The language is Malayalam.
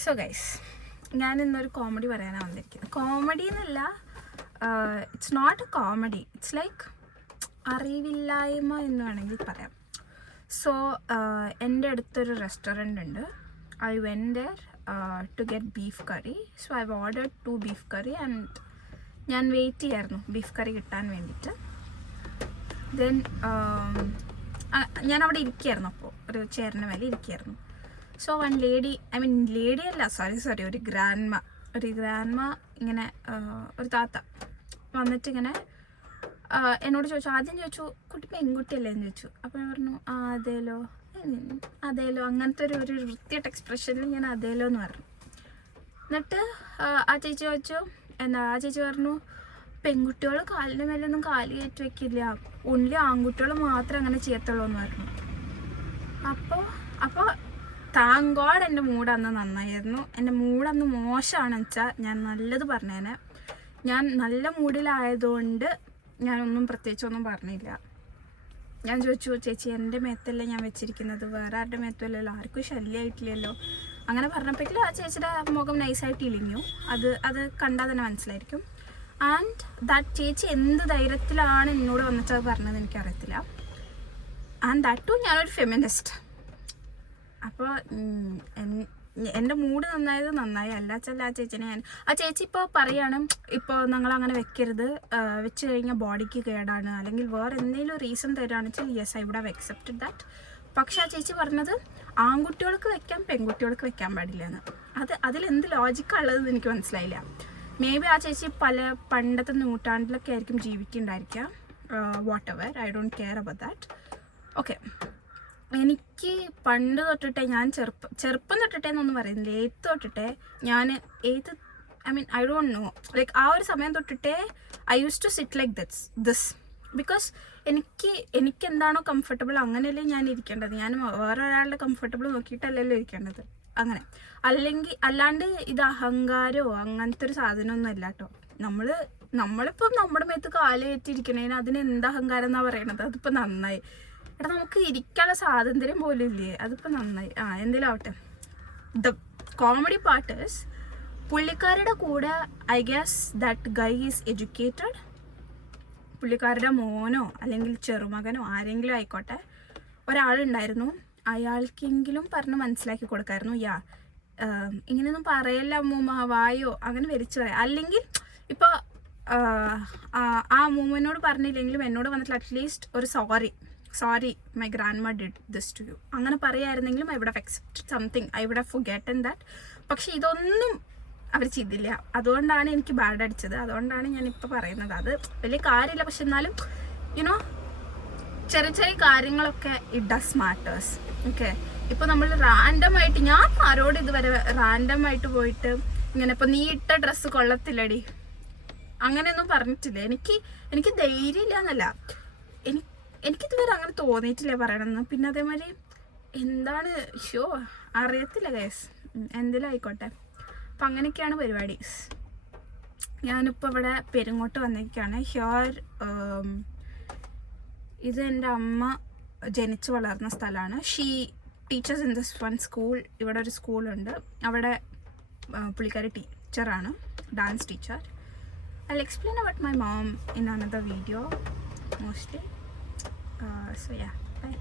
സോ ഗൈസ്, ഞാൻ ഇന്നൊരു കോമഡി പറയാനാണ് വന്നിരിക്കുന്നത്. കോമഡി എന്നല്ല, it's not a comedy, it's like അറിവില്ലായ്മ എന്ന് വേണമെങ്കിൽ പറയാം. സോ എൻ്റെ അടുത്തൊരു റെസ്റ്റോറൻ്റ് ഉണ്ട്. I went there to get beef curry. So I ordered 2 beef curry and ഞാൻ വെയിറ്റ് ചെയ്യായിരുന്നു ബീഫ് കറി കിട്ടാൻ വേണ്ടിയിട്ട്. ദെൻ ഞാൻ അവിടെ ഇരിക്കുകയായിരുന്നു. അപ്പോൾ ഒരു ചെയറിന് മേലെ ഇരിക്കുകയായിരുന്നു. So one lady, I mean lady അല്ല, സോറി ഒരു ഗ്രാൻഡ്മ ഇങ്ങനെ ഒരു താത്ത വന്നിട്ട് ഇങ്ങനെ എന്നോട് ചോദിച്ചു. ആദ്യം ചോദിച്ചു, കുട്ടി പെൺകുട്ടിയല്ലേ എന്ന് ചോദിച്ചു. അപ്പോൾ ഞാൻ പറഞ്ഞു അതേലോ അങ്ങനത്തെ ഒരു വൃത്തിയായിട്ട് എക്സ്പ്രഷനിൽ ഞാൻ അതേലോ എന്ന് പറഞ്ഞു. എന്നിട്ട് ആ ചേച്ചി ചോദിച്ചു, ആ ചേച്ചി പറഞ്ഞു, പെൺകുട്ടികൾ കാലിൻ്റെ മേലൊന്നും കാല് കയറ്റി വെക്കില്ല, ഓൺലി ആൺകുട്ടികൾ മാത്രമേ അങ്ങനെ ചെയ്യത്തുള്ളൂ എന്ന് പറഞ്ഞു. അപ്പോൾ താങ്ക് ഗോഡ് എൻ്റെ മൂഡ് അന്ന് നന്നായിരുന്നു. എൻ്റെ മൂഡ് അന്ന് മോശമാണെന്ന് വെച്ചാൽ ഞാൻ നല്ലത് പറഞ്ഞേനെ. ഞാൻ നല്ല മൂഡിലായതുകൊണ്ട് ഞാനൊന്നും പ്രത്യേകിച്ചൊന്നും പറഞ്ഞില്ല. ഞാൻ ചോദിച്ചു, ചേച്ചി എൻ്റെ മേത്തല്ലേ ഞാൻ വെച്ചിരിക്കുന്നത്, വേറെ ആരുടെ മേത്തല്ലല്ലോ, ആർക്കും ശല്യമായിട്ടില്ലല്ലോ. അങ്ങനെ പറഞ്ഞപ്പോഴേക്കും ആ ചേച്ചിയുടെ മുഖം നൈസായിട്ട് ഇളിഞ്ഞു. അത് കണ്ടാൽ തന്നെ മനസ്സിലായിരിക്കും. ആൻഡ് ദാറ്റ് ചേച്ചി എന്ത് ധൈര്യത്തിലാണ് എന്നോട് വന്നിട്ട് അത് പറഞ്ഞത് എനിക്കറിയത്തില്ല. ആൻഡ് ദാറ്റ് ടു ഞാനൊരു ഫെമിനിസ്റ്റ്. അപ്പോൾ എൻ്റെ മൂഡ് നന്നായി അല്ല വെച്ചാൽ ആ ചേച്ചി ഇപ്പോൾ പറയാണ്, ഇപ്പോൾ നിങ്ങളങ്ങനെ വെക്കരുത്, വെച്ച് കഴിഞ്ഞാൽ ബോഡിക്ക് കേടാണ്, അല്ലെങ്കിൽ വേറെ എന്തെങ്കിലും റീസൺ തരുകയാണെന്ന് വെച്ചാൽ yes I would have accepted that. പക്ഷേ ആ ചേച്ചി പറഞ്ഞത് ആൺകുട്ടികൾക്ക് വെക്കാം, പെൺകുട്ടികൾക്ക് വെക്കാൻ പാടില്ല എന്ന്. അതിലെന്ത് ലോജിക്കാണുള്ളതെന്ന് എനിക്ക് മനസ്സിലായില്ല. മേ ബി ആ ചേച്ചി പണ്ടത്തെ നൂറ്റാണ്ടിലൊക്കെ ആയിരിക്കും ജീവിക്കുന്നുണ്ടായിരിക്കാം. Whatever, I don't care about that. Okay, എനിക്ക് പണ്ട് തൊട്ടിട്ടേ, ഞാൻ ചെറുപ്പം തൊട്ടിട്ടേ എന്നൊന്നും പറയുന്നില്ല, ഏത് തൊട്ടിട്ടേ ഞാൻ ഐ ഡോണ്ട് നോ, ലൈക്ക് ആ ഒരു സമയം തൊട്ടിട്ടേ I use to sit like this because എനിക്ക് എന്താണോ കംഫർട്ടബിൾ അങ്ങനെയല്ലേ ഞാൻ ഇരിക്കേണ്ടത്. ഞാൻ വേറെ ഒരാളുടെ കംഫർട്ടബിൾ നോക്കിയിട്ടല്ലല്ലോ ഇരിക്കേണ്ടത്. അങ്ങനെ അല്ലാണ്ട് ഇത് അഹങ്കാരമോ അങ്ങനത്തെ ഒരു സാധനമൊന്നും അല്ല കേട്ടോ. നമ്മളിപ്പം നമ്മുടെ മേത്ത് കാലേറ്റിരിക്കണേന് അതിന് എന്ത് അഹങ്കാരം എന്നാണ് പറയണത്. അതിപ്പോൾ നന്നായി. എടാ, നമുക്ക് ഇരിക്കാനുള്ള സ്വാതന്ത്ര്യം പോലും ഇല്ലേ, അതിപ്പോൾ നന്നായി. എന്തെങ്കിലും ആവട്ടെ. ദ കോമഡി പാർട്ട് ഈസ്, പുള്ളിക്കാരുടെ കൂടെ I guess that guy is educated. പുള്ളിക്കാരുടെ മോനോ അല്ലെങ്കിൽ ചെറുമകനോ ആരെങ്കിലും ആയിക്കോട്ടെ, ഒരാളുണ്ടായിരുന്നു. അയാൾക്കെങ്കിലും പറഞ്ഞ് മനസ്സിലാക്കി കൊടുക്കായിരുന്നു, ഇങ്ങനെയൊന്നും പറയല്ല അമ്മൂമ്മ, വായോ അങ്ങനെ വരിച്ചു പറയാം. അല്ലെങ്കിൽ ഇപ്പോൾ ആ അമ്മൂമ്മനോട് പറഞ്ഞില്ലെങ്കിലും എന്നോട് വന്നിട്ട് അറ്റ്ലീസ്റ്റ് ഒരു sorry my grandma did this to you അങ്ങനെ പറയായിരുന്നെങ്കിലും I would have accepted something, I would have forgotten that. പക്ഷെ ഇതൊന്നും അവർ ചെയ്തില്ല. അതുകൊണ്ടാണ് എനിക്ക് ബാഡ് അടിച്ചത്. അതുകൊണ്ടാണ് ഞാനിപ്പോൾ പറയുന്നത്. അത് വലിയ കാര്യമില്ല, പക്ഷെ എന്നാലും യുനോ ചെറിയ കാര്യങ്ങളൊക്കെ ഇറ്റ് ഡസ് മാറ്റേഴ്സ്. ഓക്കെ, ഇപ്പോൾ നമ്മൾ റാൻഡമായിട്ട്, ഞാൻ ആരോട് ഇതുവരെ റാൻഡമായിട്ട് പോയിട്ട് ഇങ്ങനെ ഇപ്പോൾ നീ ഇട്ട ഡ്രസ്സ് കൊള്ളത്തില്ലടി അങ്ങനെയൊന്നും പറഞ്ഞിട്ടില്ല. എനിക്ക് ധൈര്യമില്ല എന്നല്ല, എനിക്കിതുവരെ അങ്ങനെ തോന്നിയിട്ടില്ല പറയണമെന്ന്. പിന്നെ അതേമാതിരി എന്താണ് അറിയത്തില്ല ഗൈസ്, എന്തെങ്കിലും ആയിക്കോട്ടെ. അപ്പം അങ്ങനെയൊക്കെയാണ് പരിപാടി. ഞാനിപ്പോൾ ഇവിടെ പെരുങ്ങോട്ട് വന്നിരിക്കുകയാണ്. ഇത് എൻ്റെ അമ്മ ജനിച്ചു വളർന്ന സ്ഥലമാണ്. She teachers in this one school. ഇവിടെ ഒരു സ്കൂളുണ്ട്, അവിടെ പുള്ളിക്കാരി ടീച്ചറാണ്, dance teacher. I'll explain about my mom in another video mostly. So yeah, bye.